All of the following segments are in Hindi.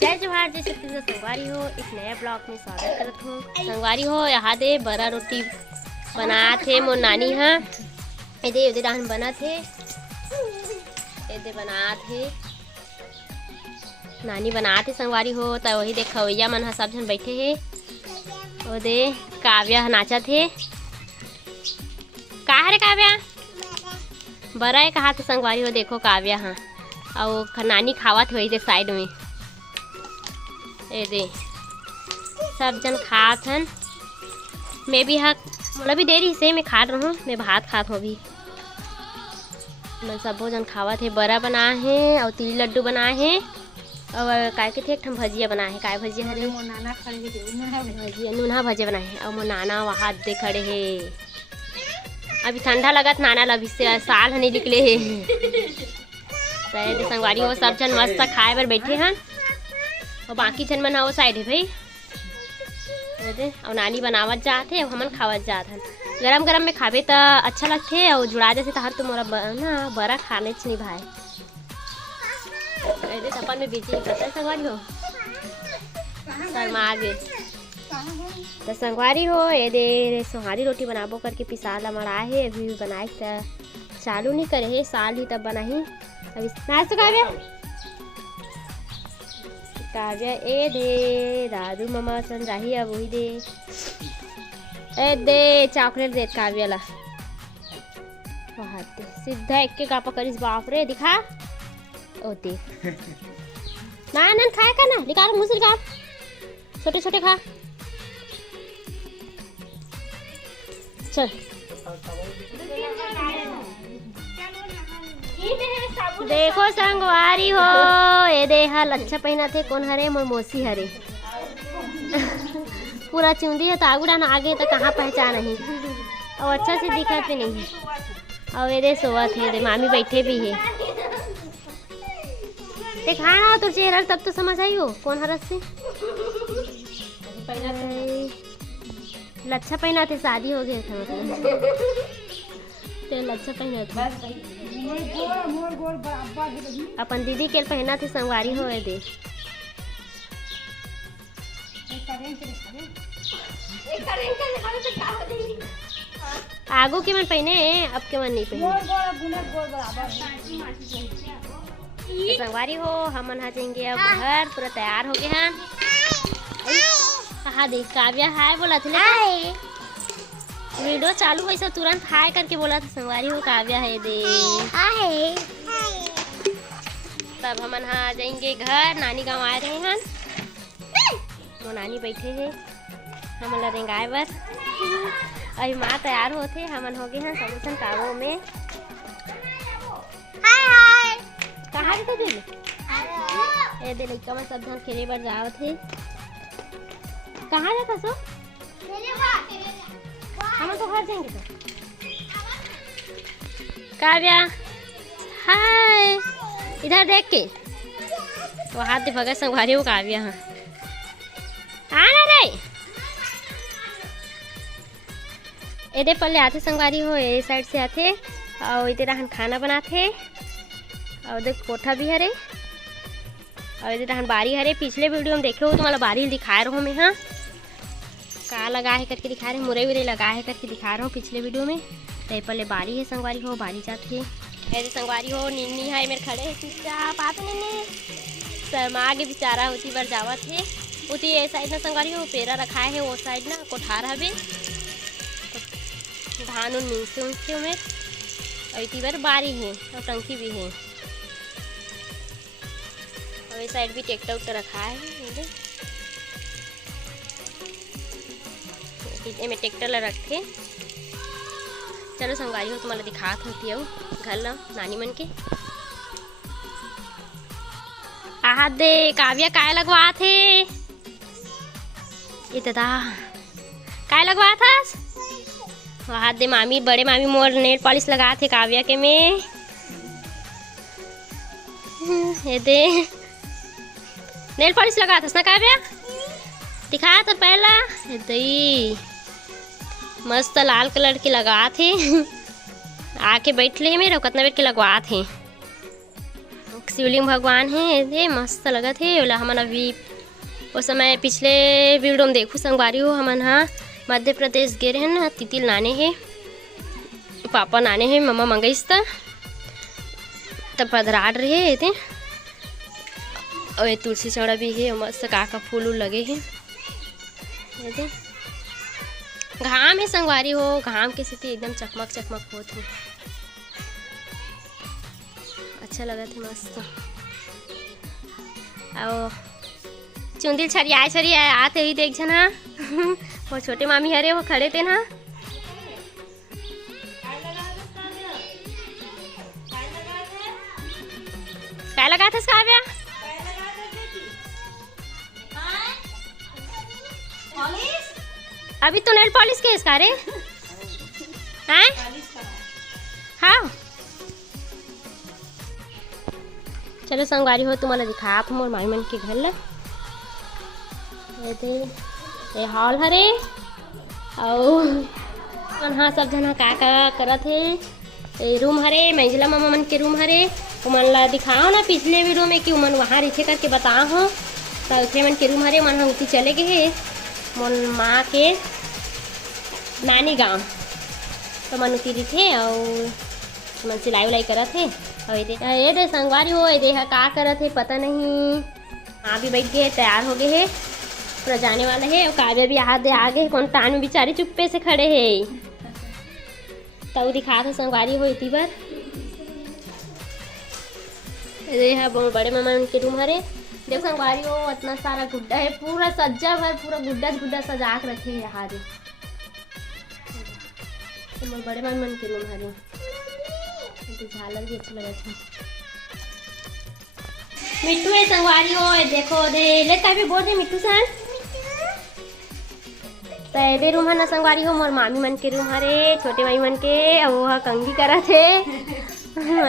जय जोहार, जय छत्तीसगढ़। संगवारी हो, एक नया ब्लॉग में स्वागत करत हूँ। संगवारी हो, यहाँ दे बड़ा रोटी बना थे मोर नानी हाँ। एदे उदे डाहन बना थे, एदे बना थे नानी बना थे संगवारी हो। तो वही देख खवैया मन ह सब झन बैठे हे। ओदे काव्या नाचा थे। का रे काव्या बरा है कहा थे संगवारी हो। देखो काव्या हाँ और नानी खावत हुई देख साइड में। ए दे सब जन खात हन। मैं भी हाँ मोला भी दे रही से मैं खा रहा हूँ। मैं भात खात हूँ अभी। मैं सबो जन खावत है। बरा बनाए हैं और तिली लड्डू बनाए हैं और काय के थे एक ठम भजिया बनाए हैं। काय भजिया हरे भजिया नूनहा भजिया बनाए हैं और मोर नाना वहाँ दे खड़े है। अभी ठंडा लगत नाना ला अभी से साल नहीं निकले है। संगवारी हो सब जन मस्त खाए बर बैठे हैं और बाकी जन मन वो साइड है भाई। और नानी बनावत जात है और हमन खावत जात हन। गरम गरम में खाबे तो अच्छा लगते और जुड़ा जैसे तहर तो मोरा ना बड़ा खाने नहीं भाई। अपन में बीच पता संगवारी हो शर्मा आगे तो संगवारी हो। ये दे सोहारी रोटी बनाबो करके पिसाला मड़ा है। अभी बनाए तो चालू नहीं करे है, साल ही तब बनाही अभी नाच तो काव्या ए दे दादू मम्मा सन जाही अब वही दे ए दे चॉकलेट दे काव्या ला सीधा एक के कापा करिस। बाप रे दिखा ओ देख ना ना खाए का ना निकाल मुंह से निकाल। छोटे छोटे खा चल। देखो संगवारी हो ये दे हल अच्छा पहना थे। कौन हरे मोर मौसी हरे पूरा चुंदी है तो आगुड़ा ना आगे तो कहाँ पहचान नहीं और अच्छा से दिखत भी नहीं। और ये दे सोवा थे दे मामी बैठे भी है। देखा ना तो चेहरा तब तो समझ आई हो कौन हरस से लच्छा पहना थे। शादी हो गया था मतलब ते लच्छा पहना थे। अपन दीदी के पहना थे संगवारी हो। दे आगू के मन पहने अब के मन नहीं पहने। संगवारी हो हमन हा जाएंगे अब घर। पूरा तैयार हो गए हैं। कहा देख काव्या हाय बोला थे वीडियो चालू हुई सब तुरंत हाय करके बोला था संगवारी हो। काव्या है दे हाय। तब हमन हाँ जाएंगे घर। नानी गाँव आए रहे हैं। वो नानी बैठे हैं हमन ला रेंगाए बर। अभी माँ तैयार होते हमन हो गए हैं सब काबू में। हाय कहाँ तो दिल ए दे लइका में सब जन खेले बर जावत है। कहाँ जाता सो हम तो घर जाएंगे तो। काव्या हाय इधर देख के वो हाथ दे भगत संगवारी हो। काव्या हाँ आना रे एदे पल्ले आते संगवारी हो। ये साइड से आते और इधर हम खाना बनाते और उधर कोठा भी हरे और इधर हम बारी हरे। पिछले वीडियो में देखे हो तो मतलब बारी दिखा रहा हूँ मैं हाँ का लगा है करके दिखा रहे। मुरे वुरे लगा है करके दिखा रहा हूँ पिछले वीडियो में। तो पहले बारी है संगवारी हो बारी जाते ऐसे संगवारी हो। निन्नी है मेरे खड़े है पाते निन्नी शर्मा आगे बेचारा उसी बार जावत है। उसी ये साइड ना संगवारी हो पेरा रखा है वो साइड ना कोठार हवे धान उन मिलते में और इसी बार बारी है और टंकी भी है और इस साइड भी ट्रैक्टर उक्टर रखा है। में ट्रैक्टर ला रखे। चलो संगवारी हो तुम्हारा दिखात होती है घर ला नानी मन के। आहा दे काव्या काय लगवा थे ये दादा काय लगवा था वहाँ दे मामी बड़े मामी मोर नेल पॉलिश लगा थे काव्या के में। ये दे नेल पॉलिश लगा था ना काव्या दिखा तो पहला दई मस्त लाल कलर की लगा थे। आके बैठ ले मेरे कितना बेट के लगवा थे शिवलिंग भगवान है ये मस्त लगत है। ओला हमन अभी वो समय पिछले वीडियो में देखू संगवारी हो हमन हाँ मध्य प्रदेश गे रहे ना तितिल नाने है पापा नाने है मम्मा मंगईस तब पधराट रहे थे। और ये तुलसी चौड़ा भी है मस्त का फूल लगे हैं। घाम है संगवारी हो घाम के स्थिति एकदम चकमक चकमक होत है अच्छा लगा थे मस्त। और चुंदिल छरिया आते ही देख ना वो छोटे मामी हरे वो खड़े थे ना क्या लगा था काव्या अभी तो नेल पॉलिश के इसका रे हैं हाँ चलो संगवारी हो तुम्हारा दिखा आप मोर माई मन के घर ये हॉल हरे और हाँ सब जना का करत है रूम हरे मंजिला मामा मन के रूम हरे मन ला दिखाओ ना पिछले वीडियो में कि मन वहाँ रिथे करके बताओ हो तो उसे मन के रूम हरे मन हम उठी चले गए है मोन माँ के नानी गांव तो मन उती थे और मन सिलाई उलाई करत है और ये दे संगवारी हो ये देहा का करत है पता नहीं। हाँ भी बैठ गए तैयार हो गए है पूरा जाने वाला है और काव्या भी आगे कौन टान में बेचारी चुप्पे से खड़े है तब दिखा था संगवारी हो इतनी बार ये बड़े मामा उनके रूम हरे देखो संगवारी हो इतना सारा गुड्डा है पूरा सज्जा भर पूरा गुड्डा सजा के रखे है यहाँ तो बड़े मामा उनके रूम हरे झालर भी अच्छा लगा था। मिट्टू है संगवारी हो देखो दे लेता भी बोल दे मिट्टू सन तो रूम है ना संगवारी हो मोर मामी मन के रूम हरे छोटे मामी मन के और वो कंगी करा थे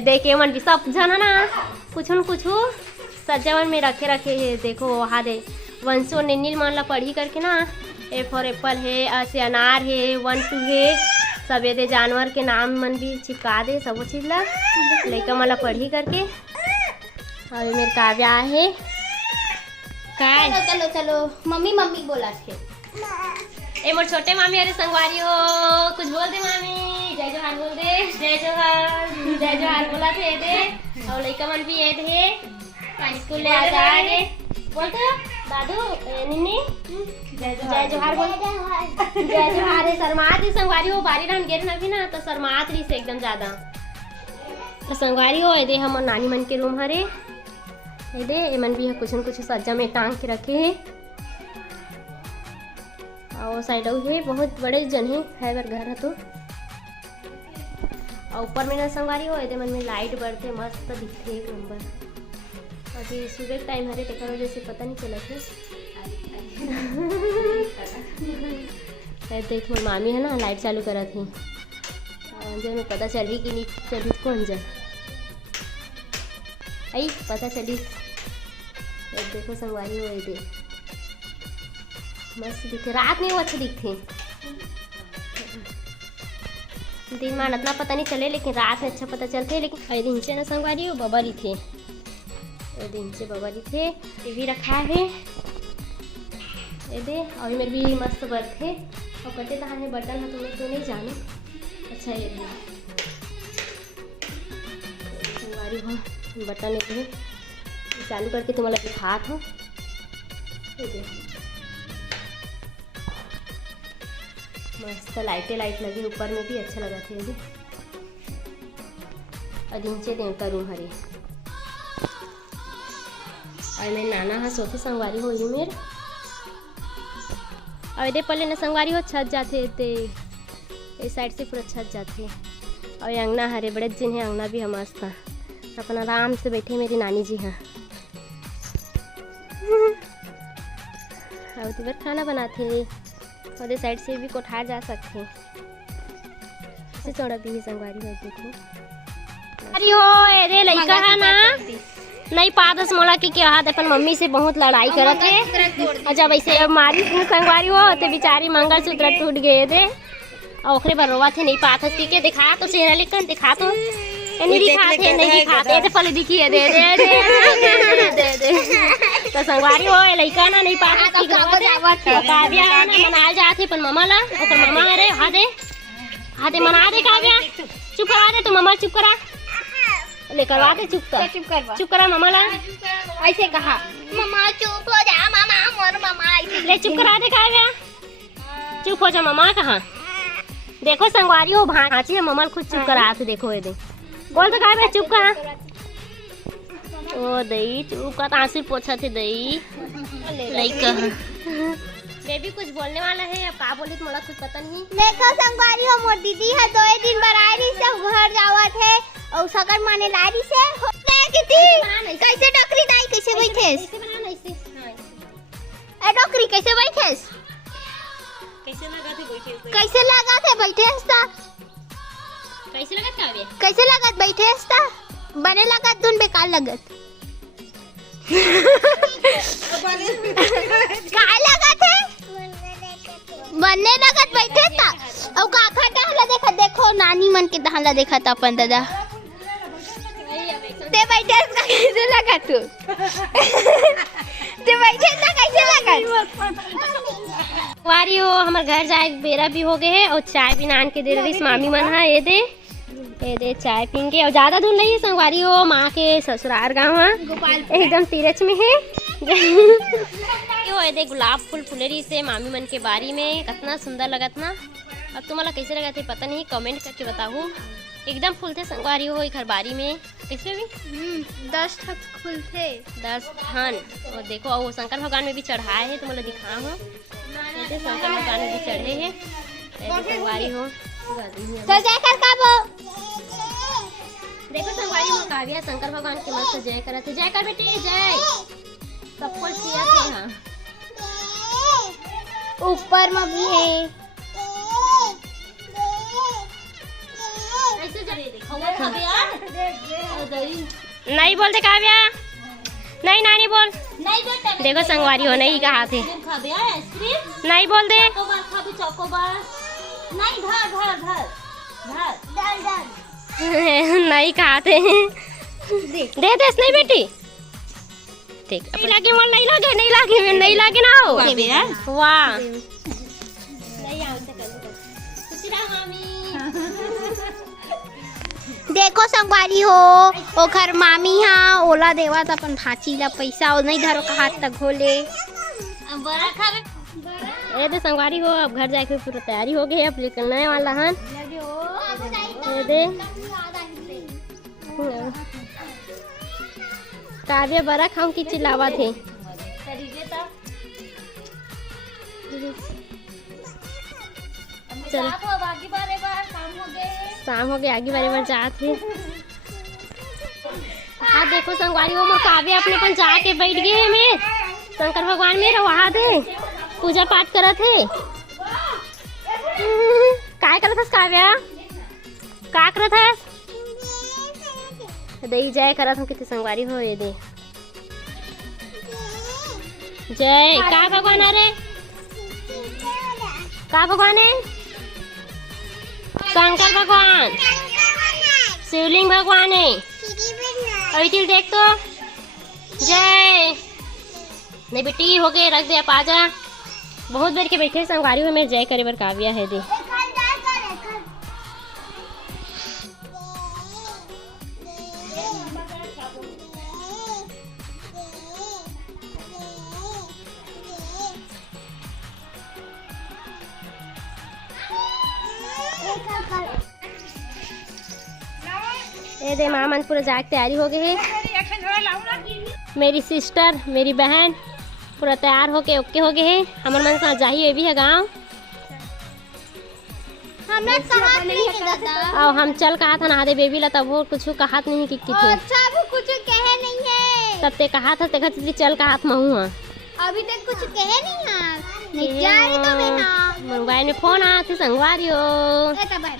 देखे मन भी सब जना ना कुछ न कुछ सज्जावन में रखे है देखो वहाँ दे वंशो ने नील मन ला पढ़ी करके ना ए फॉर एप्पल है ऐसे अनार है 1 2 है सब ये जानवर के नाम मन भी चिपका दे सब चीज ला लड़का मला पढ़ी करके। और मेरे काव्या है काय चलो चलो मम्मी मम्मी बोला थे ए मोर छोटे मामी अरे संगवारी हो कुछ बोल दे मामी जय जोहार बोल दे जय जोहार बोला थे दे और लड़का मन भी ये थे स्कूल ले आ जाए बोल तो दादू निन्नी जय जोहार बोल जय जोहार है शर्मात ही संगवारी हो बारी राम गिर भी ना तो शर्मात रही से एकदम ज्यादा तो संगवारी हो दे हम नानी मन के रूम हरे दे मन भी कुछ न कुछ सज्जा में टांग के रखे है और साइड है बहुत बड़े जन है घर है तो और ऊपर में ना संगवारी हो मन में लाइट बढ़ते मस्त दिखते एक नंबर। अभी सुबह टाइम हरे देखा वजह से पता नहीं चला था देख मोर मामी है ना लाइट चालू करा थी जब मैं पता चली कि नहीं चली कौन जा आई पता चली देखो संगवारी हो दे मस्त दिखे रात में वो अच्छे दिखते दिन में इतना पता नहीं चले लेकिन रात में अच्छा पता चलते लेकिन दिन से ना संगवारी हो बबरी थे दिन से बबरी थे टीवी रखा है ये दे और मेरे भी मस्त बर्थ है और कटे कहाँ है बटन है तुम्हें तो नहीं जाने अच्छा ये संगवारी हो बटन है चालू करके तुम्हारा दिखा था मस्त लाइट लगी ऊपर में भी अच्छा लगा था और नीचे देवता रूम हरे और मेरे नाना हाँ सोफे संगवारी हो मेरे और दे पहले ना संगवारी हो छत जाते थे इस साइड से पूरा छत जाते और अंगना हरे बड़े जिन है अंगना भी हम मस्त था अपना आराम से बैठे मेरी नानी जी हाँ और इधर खाना बनाते और साइड से भी कोठार जा सकते हैं चौड़ा भी संगवारी हो देखो अरे हो रे लड़का है ना नहीं पादस मोला की क्या हाथ अपन मम्मी से बहुत लड़ाई करत है और जब ऐसे मारी संगवारी हो तो बेचारी मंगलसूत्र टूट गए थे और ओखरे पर रोवा थे नहीं पादस की के दिखा तो चेहरा लेकर दिखा तो नहीं खाते नहीं खाते तो पहले दिखिए दे दे दे दे दे दे तो संगवारी हो लइका ना नहीं पाता ठीक है काव्या ना मना जाते पर मम्मा ला ओकर मम्मा अरे हाथे मना दे काव्या चुप करा दे तो मम्मा चुप करा ले करवा दे चुप करा मम्मा ला ऐसे कहा मम्मा चुप हो जा मम्मा मोर मम्मा ऐसे ले चुप करा दे काव्या चुप हो जा मम्मा कहाँ देखो संगवारी हो भांची है मम्मा खुद चुप करा थे देखो ये दे बोल तो काव्या चुप करा ओ दई चुप का आंसू पोछा थे दई लइका बेबी कुछ बोलने वाला है अब का बोले तो मोला कुछ पता नहीं। देखो संगवारी हो मोर दीदी है 2 दिन बराई रही से घर जावत है और सगर माने लाई रही से किती कैसे डोकरी दाई कैसे बैठेस कैसे बनाना इसे ए डोकरी कैसे बैठेस कैसे लगा थे बैठेस ता कैसे लगत काव्या कैसे लगत बैठेस ता बने लगत तुन बेकार लगत काय लगत है बनने लगत बैठे ता और काका डहला देखा देखो नानी मन के डहला देखा था अपन दादा ते बैठे ता कैसे लगा तू ते बैठे ता कैसे लगा वारी हो हमारे घर जाए बेरा भी हो गए है और चाय भी नान के दे रही मामी मन है ये दे चाय पीन के और ज्यादा दूर नहीं है संगवारी हो माँ के ससुराल गाँव एकदम तीरथ में है ये दे गुलाब फूल फुलरी से मामी मन के बारी में कितना सुंदर लगत ना। अब तुम्हारा कैसे लगा थे पता नहीं कमेंट करके बताओ एकदम फूल थे संगवारी हो घर बारी में कैसे भी 10 तक फूल थे 10 ठन और देखो और शंकर भगवान में भी चढ़ाए है तो मतलब दिखा हो शंकर भगवान में भी चढ़े है संगवारी हो तो जाकर कब देखो संगवारी हो काव्या शंकर भगवान के मस्त जय करत जय कर बेटी जय सब कुछ किया थे हाँ ऊपर में भी है ऐसे नहीं बोलते काव्या नहीं नानी बोल नहीं बेटा देखो संगवारी हो नहीं कहा थे नहीं बोल दे नहीं धर नहीं कहा थे दे दे नहीं बेटी ठीक नहीं लगे मन नहीं लागे ना हो वाह देखो संगवारी हो ओखर मामी हाँ ओला देवा था अपन भाची ला पैसा और नहीं धरो का हाथ तक घोले ये दे संगवारी हो अब घर जाके पूरा तैयारी हो गई अब निकलने वाला है ये दे काव्य बड़ा खाऊं की चिल्लावा थे चल शाम हो गए आगे बारे जाते हाँ देखो संगवारी हो काव्य अपने अपन जाके बैठ गए में शंकर भगवान में वहाँ दे पूजा पाठ करा थे काय करत हस काव्या का करत हस दई जय करत हूँ कितनी संगवारी हो ये दे जय का भगवान अरे का भगवान है शंकर भगवान शिवलिंग भगवान है अभी देख तो जय नहीं बेटी हो गए रख दे आप आजा बहुत देर के बैठे संगवारी में मेरे जय करे बर काव्या है दे ये दे माँ मन पूरा जाग तैयारी हो गई है मेरी सिस्टर मेरी बहन पूरा तैयार होके ओके हो गए है हमारे मन से जाही ये भी है गाँव और हम चल कहा था ना दे बेबी ला तब वो कुछ कहा नहीं कि कुछ कहे नहीं है तब ते कहा था ते चल कहा था महू अभी तक कुछ कहे नहीं है मोबाइल में फोन आया थे संगवारी हो बाय बाय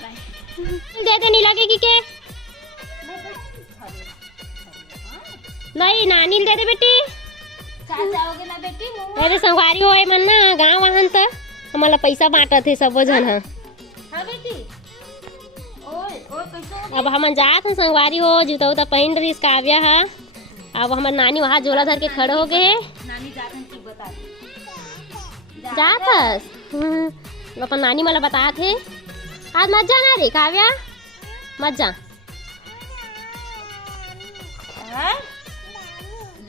दे दे नहीं लगेगी के नहीं नानी दे दे बेटी जाओगे ना बेटी अरे संगवारी हो मन ना गाँव वहां तो हमारा पैसा बांटा थे सब जन हाँ बेटी ओए ओए कैसे अब हम जात हैं संगवारी हो जूता उता पहन रही काव्या है। अब हमार नानी वहाँ झोला धर के खड़े हो गए। नानी जात हैं की बता जात हस अपन नानी मला बता थे आज मत जाना रे काव्या मत जा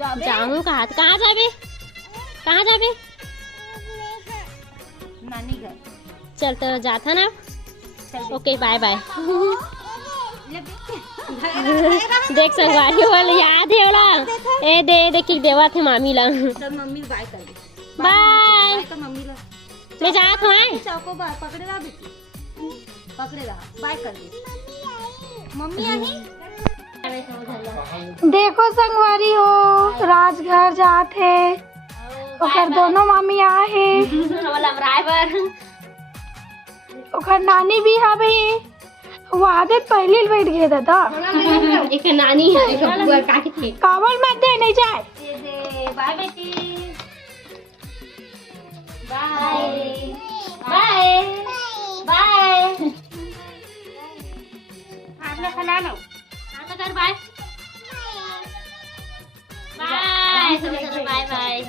जाऊँ कहा कहाँ जाबे कहाँ जाबे नानी घर चल तो जाता ना चल ओके बाय बाय देख संगवारी वाले याद है वाला ए दे की देवा थे मामी ला सब मम्मी बाय कर दे बाय बाय कर मम्मी ला मैं जात हूँ चौको बाय पकड़े रहा बेटी पकड़े रहा बाय कर दे मम्मी आई देखो संगवारी हो राजघर जाते ओकर दोनों मामी आए हैं वाला ड्राइवर ओकर नानी भी है भाई वो आदत पहले बैठ गए दादा एक नानी है एक बुआ काकी थी कावल मत दे नहीं जाए दे बाय बेटी बाय बाय बाय खाना खा लो आता कर बाय बाय बाय बाय